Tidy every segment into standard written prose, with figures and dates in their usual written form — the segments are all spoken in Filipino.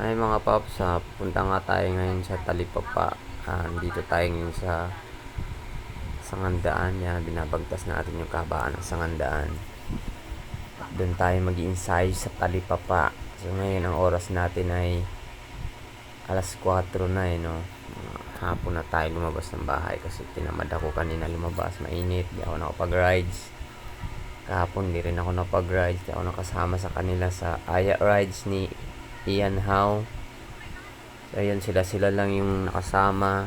Ay mga paps, pupunta nga tayo ngayon sa Talipapa. Dito tayo ngayon sa Sangandaan. Yan, binabagtas natin yung kahabaan ng Sangandaan. Doon tayo mag-i-ensayo sa Talipapa. So ngayon ang oras natin ay alas 4 na no. Hapon na tayo lumabas ng bahay kasi tinamad ako kanina lumabas. Mainit, di ako nakapag-rides. Kahapon di rin ako nakapag-rides. Di ako nakasama sa kanila sa Aya Rides ni Ian How. So ayun, sila lang yung nakasama,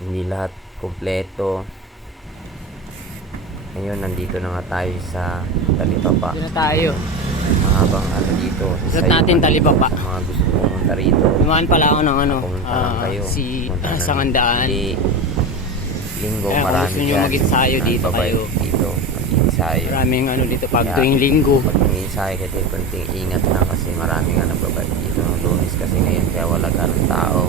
hindi lahat kompleto. Ngayon nandito na nga tayo sa Talipapa. Dito na tayo. Habang dito Isot natin Talipapa. mga gusto pumunta rito, Dumaan pala ako ng pumunta lang kayo. si Pumunta ng Sangandaan. Linggo Kaya kung marami gusto nyo dyan. mag-ensayo dito Nagbabay kayo. dito mag-ensayo. Maraming dito pag Kaya, tuwing linggo. pag ensayo kasi konting ingat na kasi marami nga nagbabay dito ng Lunes kasi ngayon kaya wala ganong tao.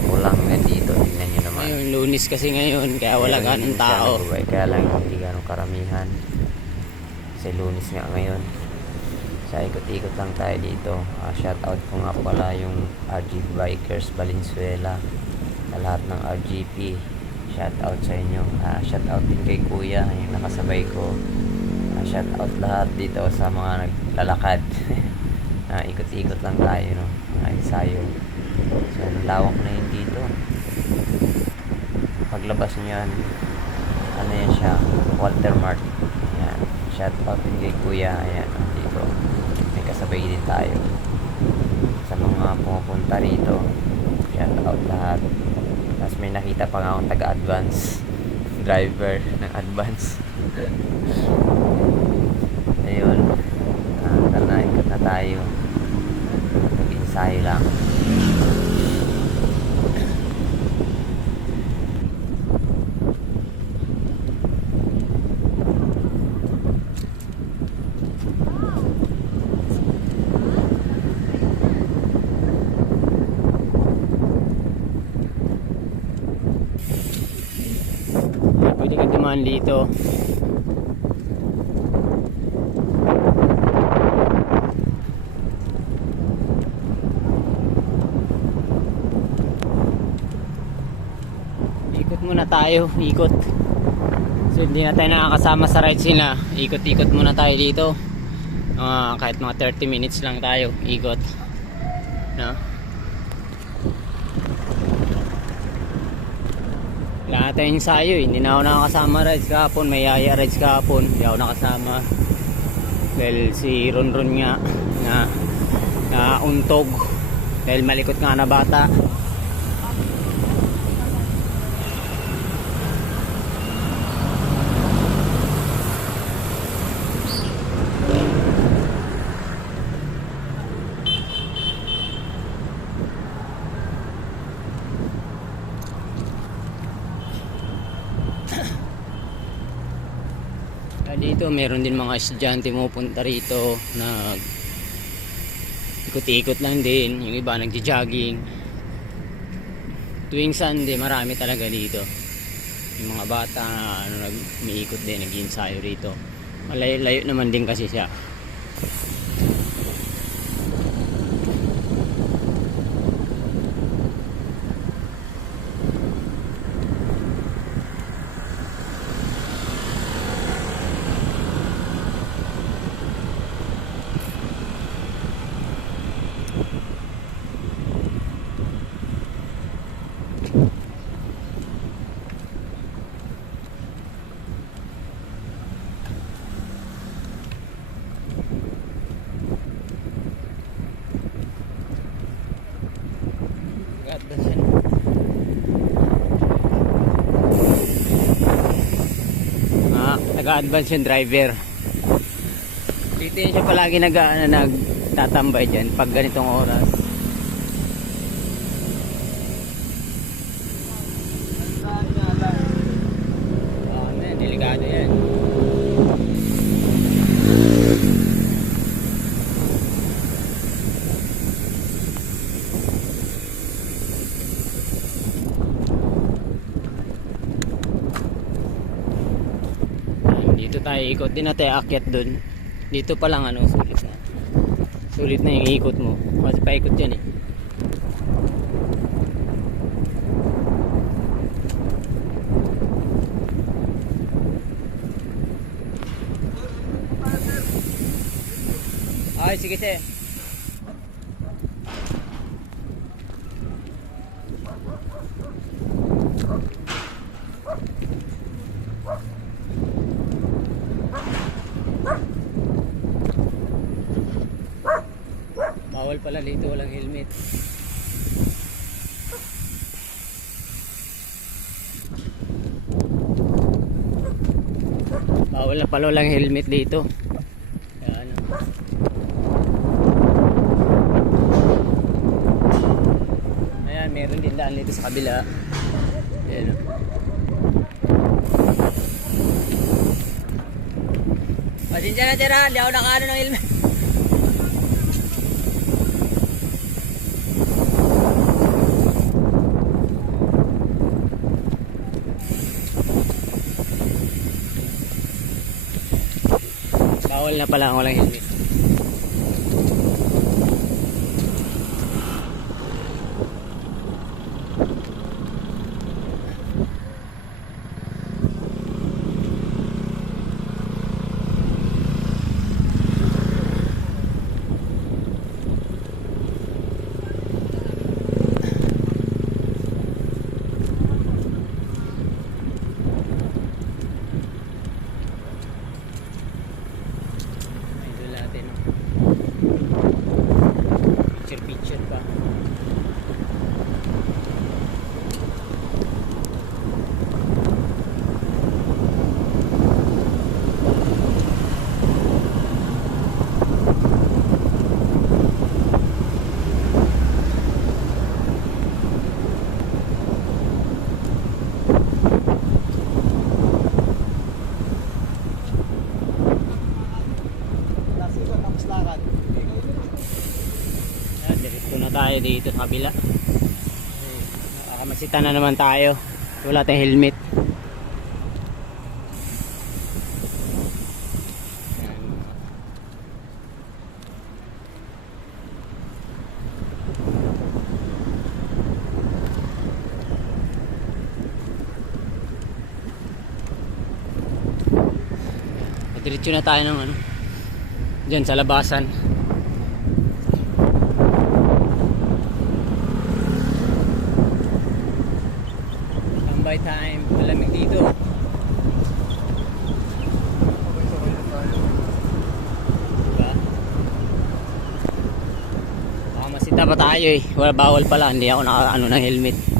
Ako lang nandito, tingnan nyo naman. Ngayon, Lunes kasi ngayon, kaya wala Meron ganong din siya tao. nagbabay, kaya lang hindi ganong karamihan kasi Lunes nga ngayon. Sa ikot-ikot lang tayo dito. Shout out ko nga pala yung RGP Bikers Valenzuela, sa lahat ng RGP. Shout out sa inyo. Shout out din kay Kuya yung nakasabay ko. Shout out lahat dito sa mga naglalakad. Ikot-ikot lang tayo, no? Ensayo. So lawak na yun dito. Paglabas nyo yan, ano yan siya, watermark. Ayan. Shout out din kay Kuya. Ayan, dito may kasabay din tayo sa mga pumupunta rito. Shout out lahat. Tapos may nakita pa nga akong taga-advance driver ng advance. Ayun, ikot na tayo, mag-ensayo lang. Pwede ka dumaan dito. Ikot muna tayo, ikot. So hindi na tayo nakakasama sa rides nila. Ikot-ikot muna tayo dito. Kahit mga 30 minutes lang tayo, ikot. No? Wala tayong ensayo, hindi na ako nakakasama rides kahapon. May Yaya rides kahapon, hindi ako nakasama dahil si Ronron nga na untog dahil malikot nga na bata. Dito meron din mga estudyante pupunta rito na ikot-ikot lang din, yung iba nagja-jogging. Tuwing Sunday marami talaga dito yung mga bata na nag-iikot din, nag-iensayo rito. Malayo naman din kasi siya. Nag-advance yung driver. Dito yun siya palagi nagtatambay dyan pag ganitong oras. Delikado yan. Dito tayo ikot, din na tayo akyat dun. Dito pa lang sulit na. So sulit na yung ikot mo. Mas paikot yan eh. Ay, sige sir. Bawal pala dito, walang helmet. Bawal na pala walang helmet dito. Yan. Ayan, meron din daan dito sa kabila. Ayan. Pasensya na tira, hindi ako nakaano ng helmet. Bawal na pala ang walang helmet. Picture pa. Diretso na tayo dito sa kabila. Nakamasita na naman tayo. Wala tayong helmet. Diretso na tayo ng ano, dyan sa labasan. Tambay time, malamig dito. Diba? Baka masita pa tayo eh. Wala, bawal pala, hindi ako naka ano ng helmet.